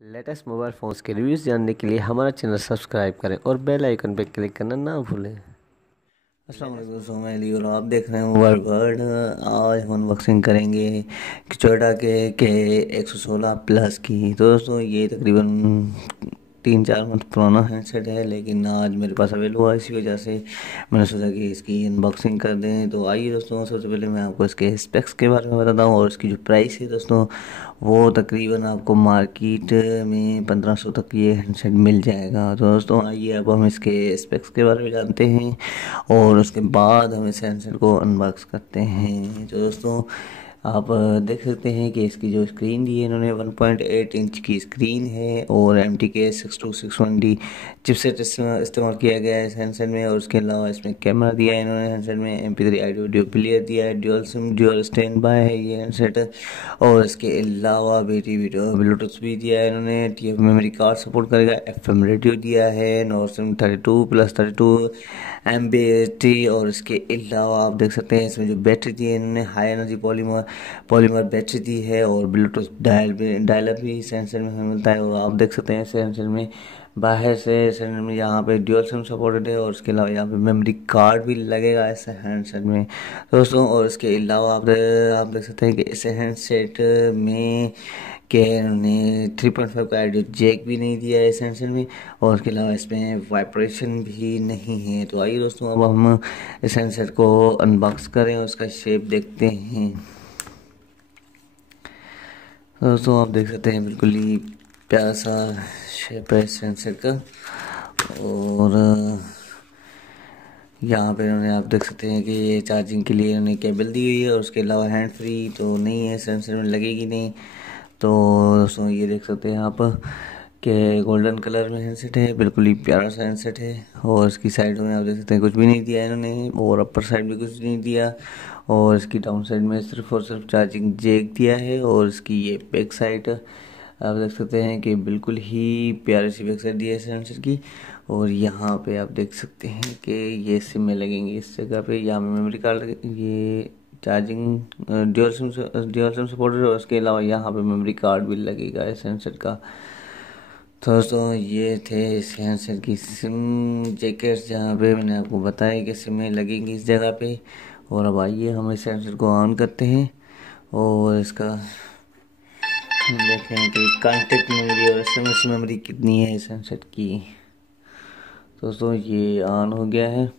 Latest mobile phones के reviews जानने के लिए हमारा चैनल सब्सक्राइब करें और बेल आइकन पर क्लिक करना ना भूलें। अस्सलाम वालेकुम दोस्तों, मैं अली और आप देख रहे हैं मोबाइल वर्ल्ड। आज हम अनबॉक्सिंग करेंगे किचोटा के 116 प्लस की। तो दोस्तों ये तकरीबन 3-4 मंथ पुराना हैंडसेट है, लेकिन आज मेरे पास अवेलेबल हुआ, इसी वजह से मैंने सोचा कि इसकी अनबॉक्सिंग कर दें। तो आइए दोस्तों, सबसे पहले मैं आपको इसके स्पेक्स के बारे में बताता हूँ और इसकी जो प्राइस है दोस्तों, वो तकरीबन आपको मार्केट में 1500 तक ये हैंडसेट मिल जाएगा। तो दोस्तों आइए अब हम इसके स्पेक्स के बारे में जानते हैं और उसके बाद हम इस हैंडसेट को अनबॉक्स करते हैं। तो दोस्तों आप देख सकते हैं कि इसकी जो स्क्रीन दी है इन्होंने 1.8 इंच की स्क्रीन है और MTK 6261D चिपसेट इस्तेमाल किया गया है इस हैंडसेट में। और उसके अलावा इसमें कैमरा दिया है इन्होंने हैंडसेट में, MP3 ऑडियो वीडियो प्लेयर दिया है, dual SIM dual stand by है ये हैंडसेट। और इसके अलावा बेटी वीडियो ब्लूटूथ भी दिया है इन्होंने, TF मेमोरी कार्ड सपोर्ट करेगा, FM रेडियो दिया है, नॉर्ड सिम 32+32 MB बैटरी। और इसके अलावा आप देख सकते हैं इसमें जो बैटरी दी है इन्होंने हाई एनर्जी पॉलीमर बैटरी दी है और ब्लूटूथ डायलर भी इस हैंडसेट में मिलता है। और आप देख सकते हैं इस हैंडसेट में बाहर से इस हैंडसेट में यहाँ पे ड्यूअल सिम सपोर्टेड है और उसके अलावा यहाँ पे मेमोरी कार्ड भी लगेगा इस हैंडसेट में दोस्तों। और इसके अलावा आप देख सकते हैं कि इस हैंडसेट में कि उन्होंने 3.5 का ऑडियो जैक भी नहीं दिया है इस हैंडसेट में और उसके अलावा इसमें वाइब्रेशन भी नहीं है। तो आइए दोस्तों अब हम इस हैंडसेट को अनबॉक्स करें और उसका शेप देखते हैं। दोस्तों आप देख सकते हैं बिल्कुल ही प्यारा सा शेप है इस हैंडसेट का। और यहाँ पे उन्होंने आप देख सकते हैं कि ये चार्जिंग के लिए उन्हें केबल दी हुई है और उसके अलावा हैंड फ्री तो नहीं है, इस हैंडसेट में लगेगी नहीं। तो दोस्तों ये देख सकते हैं आप कि गोल्डन कलर में हैंडसेट है, बिल्कुल ही प्यारा सा हैंडसेट है। और इसकी साइड में आप देख सकते हैं कुछ भी नहीं दिया इन्होंने और अपर साइड भी कुछ नहीं दिया। और इसकी डाउन साइड में सिर्फ और सिर्फ चार्जिंग जैक दिया है। और इसकी ये बैक साइड आप देख सकते हैं कि बिल्कुल ही प्यारी सी बैक साइड दी है इस हैंडसेट की। और यहाँ पे आप देख सकते हैं कि ये सिम में लगेंगे इस जगह पे, यहाँ पे मेमोरी कार्ड ये चार्जिंग ड्यूअल सिम सपोर्टेड है और उसके अलावा यहाँ पे मेमोरी कार्ड भी लगेगा इस हैंडसेट का। तो दोस्तों ये थे इस हैंडसेट की सिम जैकेट्स, जहाँ पे मैंने आपको बताया कि सिमें लगेंगी इस जगह पे। और अब आइए हम इस हैंडसेट को ऑन करते हैं और इसका देखें कि कॉन्टेक्ट मेमोरी और SMS मेमोरी कितनी है इस हैंडसेट की। दोस्तों ये ऑन हो गया है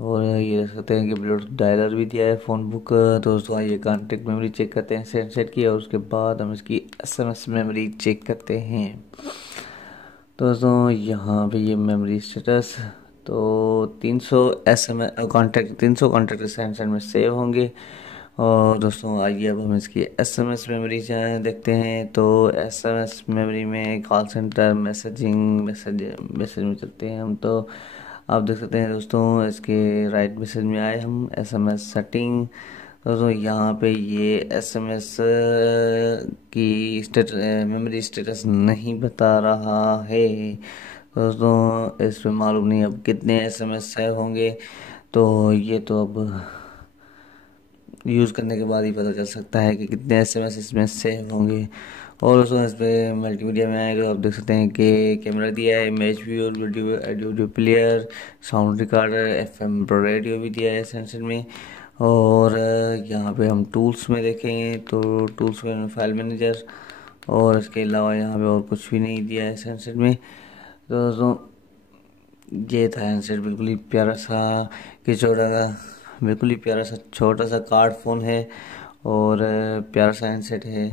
और ये देख सकते हैं कि ब्लूटूथ डायलर भी दिया है फ़ोन बुक। दोस्तों आइए कॉन्टेक्ट मेमोरी चेक करते हैं हैंडसेट की और उसके बाद हम इसकी SMS मेमोरी चेक करते हैं। दोस्तों यहाँ पे ये मेमोरी स्टेटस तो 300 कॉन्टेक्ट इस हैंडसेट में सेव होंगे। और दोस्तों आइए अब हम इसकी SMS मेमोरी देखते हैं। तो SMS मेमोरी में कॉल सेंटर मैसेज में चलते हैं हम। तो आप देख सकते हैं दोस्तों इसके राइट मैसेज में आए हम SMS सेटिंग। दोस्तों यहाँ पे ये SMS की मेमोरी स्टेटस नहीं बता रहा है दोस्तों, इसमें मालूम नहीं अब कितने SMS सेव होंगे। तो ये तो अब यूज़ करने के बाद ही पता चल सकता है कि कितने SMS इसमें सेव होंगे। और दोस्तों इस पर मल्टीमीडिया में आएगा, आप देख सकते हैं कि कैमरा दिया है, image view, video player, sound recorder, FM radio भी दिया है इस हैंडसेट में। और यहाँ पे हम टूल्स में देखें तो टूल्स में फाइल मैनेजर और इसके अलावा यहाँ पे और कुछ भी नहीं दिया है इस हैंडसेट में। तो दोस्तों ये था हैंडसेट, बिल्कुल ही प्यारा सा किचोड़ा का बिल्कुल ही प्यारा सा छोटा सा कार्ड फ़ोन है और प्यारा सा हैंडसेट है।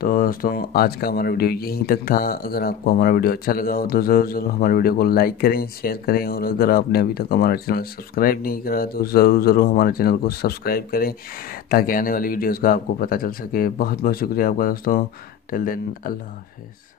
तो दोस्तों आज का हमारा वीडियो यहीं तक था। अगर आपको हमारा वीडियो अच्छा लगा हो तो ज़रूर हमारे वीडियो को लाइक करें, शेयर करें। और अगर आपने अभी तक हमारा चैनल सब्सक्राइब नहीं करा तो ज़रूर हमारे चैनल को सब्सक्राइब करें ताकि आने वाली वीडियोज़ का आपको पता चल सके। बहुत बहुत शुक्रिया आपका दोस्तों। टिल देन अल्लाह हाफिज़।